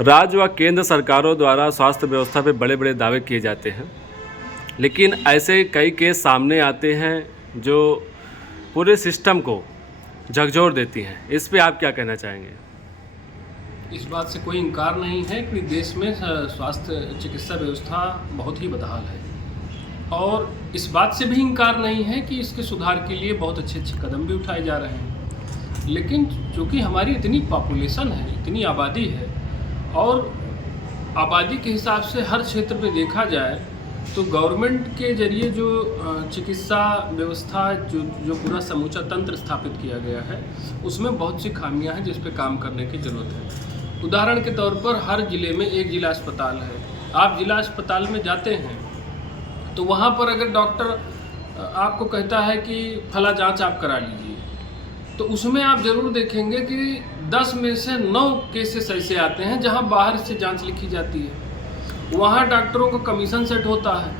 राज्य व केंद्र सरकारों द्वारा स्वास्थ्य व्यवस्था पे बड़े बड़े दावे किए जाते हैं, लेकिन ऐसे कई केस सामने आते हैं जो पूरे सिस्टम को झकझोर देती हैं। इस पे आप क्या कहना चाहेंगे? इस बात से कोई इनकार नहीं है कि देश में स्वास्थ्य चिकित्सा व्यवस्था बहुत ही बदहाल है, और इस बात से भी इनकार नहीं है कि इसके सुधार के लिए बहुत अच्छे अच्छे कदम भी उठाए जा रहे हैं। लेकिन चूँकि हमारी इतनी पॉपुलेशन है, इतनी आबादी है, और आबादी के हिसाब से हर क्षेत्र में देखा जाए तो गवर्नमेंट के जरिए जो चिकित्सा व्यवस्था जो पूरा समूचा तंत्र स्थापित किया गया है, उसमें बहुत सी खामियां हैं जिस पे काम करने की ज़रूरत है। उदाहरण के तौर पर हर ज़िले में एक जिला अस्पताल है। आप जिला अस्पताल में जाते हैं तो वहाँ पर अगर डॉक्टर आपको कहता है कि फला जांच आप करा लीजिए, तो उसमें आप ज़रूर देखेंगे कि 10 में से 9 केसेस ऐसे आते हैं जहाँ बाहर से जांच लिखी जाती है। वहाँ डॉक्टरों का कमीशन सेट होता है,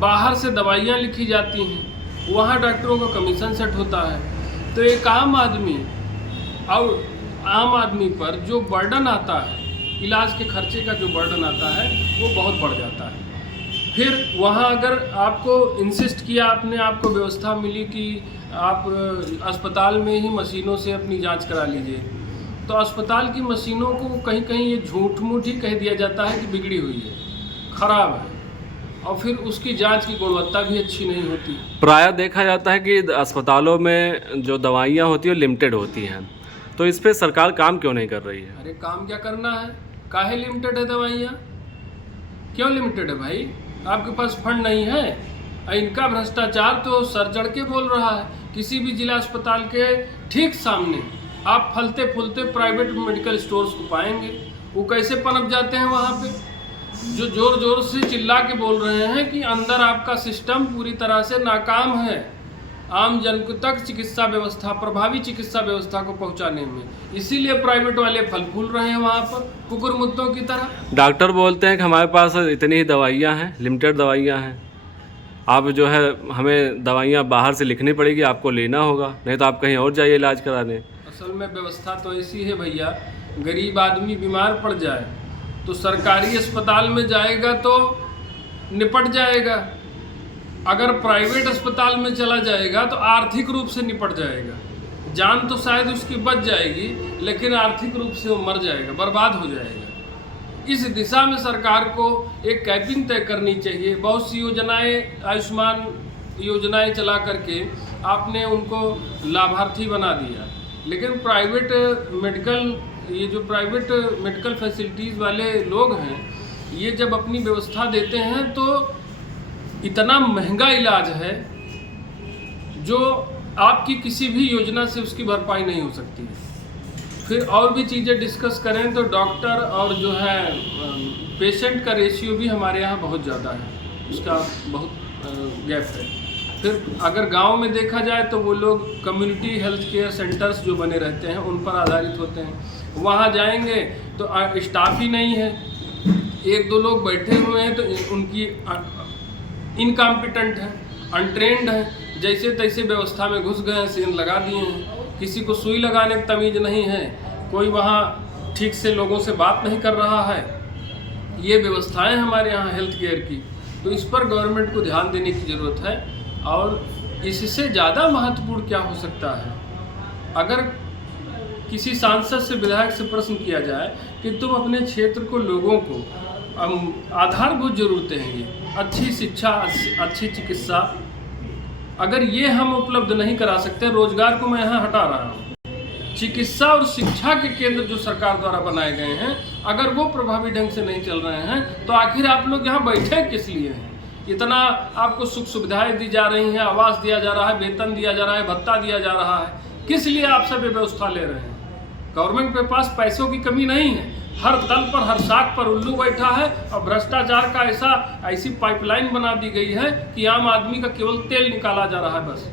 बाहर से दवाइयाँ लिखी जाती हैं, वहाँ डॉक्टरों का कमीशन सेट होता है। तो एक आम आदमी पर जो बर्डन आता है, इलाज के खर्चे का जो बर्डन आता है, वो बहुत बढ़ जाता है। फिर वहाँ अगर आपको इंसिस्ट किया, आपको व्यवस्था मिली कि आप अस्पताल में ही मशीनों से अपनी जांच करा लीजिए, तो अस्पताल की मशीनों को कहीं कहीं ये झूठ मूठ ही कह दिया जाता है कि बिगड़ी हुई है, ख़राब है, और फिर उसकी जांच की गुणवत्ता भी अच्छी नहीं होती। प्रायः देखा जाता है कि अस्पतालों में जो दवाइयाँ होती हैं लिमिटेड होती हैं, तो इस पे सरकार काम क्यों नहीं कर रही है? अरे काम क्या करना है, काहे लिमिटेड है दवाइयाँ? क्यों लिमिटेड है भाई? आपके पास फंड नहीं है? इनका भ्रष्टाचार तो सर चढ़ के बोल रहा है। किसी भी जिला अस्पताल के ठीक सामने आप फलते फूलते प्राइवेट मेडिकल स्टोर्स को पाएंगे। वो कैसे पनप जाते हैं वहाँ पे, जो ज़ोर ज़ोर से चिल्ला के बोल रहे हैं कि अंदर आपका सिस्टम पूरी तरह से नाकाम है आम जन तक चिकित्सा व्यवस्था, प्रभावी चिकित्सा व्यवस्था को पहुंचाने में। इसीलिए प्राइवेट वाले फल फूल रहे हैं वहाँ पर कुकुर मुत्तों की तरह। डॉक्टर बोलते हैं कि हमारे पास इतनी ही दवाइयाँ हैं, लिमिटेड दवाइयाँ हैं, आप जो है हमें दवाइयाँ बाहर से लिखनी पड़ेगी, आपको लेना होगा, नहीं तो आप कहीं और जाइए इलाज कराने। असल में व्यवस्था तो ऐसी है भैया, गरीब आदमी बीमार पड़ जाए तो सरकारी अस्पताल में जाएगा तो निपट जाएगा, अगर प्राइवेट अस्पताल में चला जाएगा तो आर्थिक रूप से निपट जाएगा। जान तो शायद उसकी बच जाएगी, लेकिन आर्थिक रूप से वो मर जाएगा, बर्बाद हो जाएगा। इस दिशा में सरकार को एक कैपिंग तय करनी चाहिए। बहुत सी योजनाएं, आयुष्मान योजनाएं चला करके आपने उनको लाभार्थी बना दिया, लेकिन प्राइवेट मेडिकल फैसिलिटीज़ वाले लोग हैं, ये जब अपनी व्यवस्था देते हैं तो इतना महंगा इलाज है जो आपकी किसी भी योजना से उसकी भरपाई नहीं हो सकती है। फिर और भी चीज़ें डिस्कस करें तो डॉक्टर और जो है पेशेंट का रेशियो भी हमारे यहाँ बहुत ज़्यादा है, उसका बहुत गैप है। फिर अगर गांव में देखा जाए तो वो लोग कम्युनिटी हेल्थ केयर सेंटर्स जो बने रहते हैं उन पर आधारित होते हैं। वहाँ जाएंगे तो स्टाफ ही नहीं है, 1-2 लोग बैठे हुए हैं तो उनकी इनकॉम्पिटेंट है, अनट्रेंड है, जैसे तैसे व्यवस्था में घुस गए हैं, सीन लगा दिए हैं। किसी को सुई लगाने की तमीज़ नहीं है, कोई वहाँ ठीक से लोगों से बात नहीं कर रहा है। ये व्यवस्थाएं हमारे यहाँ हेल्थ केयर की, तो इस पर गवर्नमेंट को ध्यान देने की ज़रूरत है। और इससे ज़्यादा महत्वपूर्ण क्या हो सकता है, अगर किसी सांसद से, विधायक से प्रश्न किया जाए कि तुम अपने क्षेत्र को, लोगों को आधारभूत ज़रूरतें हैं, ये अच्छी शिक्षा, अच्छी चिकित्सा, अगर ये हम उपलब्ध नहीं करा सकते, रोजगार को मैं यहाँ हटा रहा हूँ, चिकित्सा और शिक्षा के केंद्र जो सरकार द्वारा बनाए गए हैं, अगर वो प्रभावी ढंग से नहीं चल रहे हैं तो आखिर आप लोग यहाँ बैठे किस लिए हैं? इतना आपको सुख सुविधाएं दी जा रही हैं, आवास दिया जा रहा है, वेतन दिया जा रहा है, भत्ता दिया जा रहा है, किस लिए आप सब व्यवस्था ले रहे हैं? गवर्नमेंट के पास पैसों की कमी नहीं है, हर तल पर, हर साख पर उल्लू बैठा है, और भ्रष्टाचार का ऐसी पाइपलाइन बना दी गई है कि आम आदमी का केवल तेल निकाला जा रहा है बस।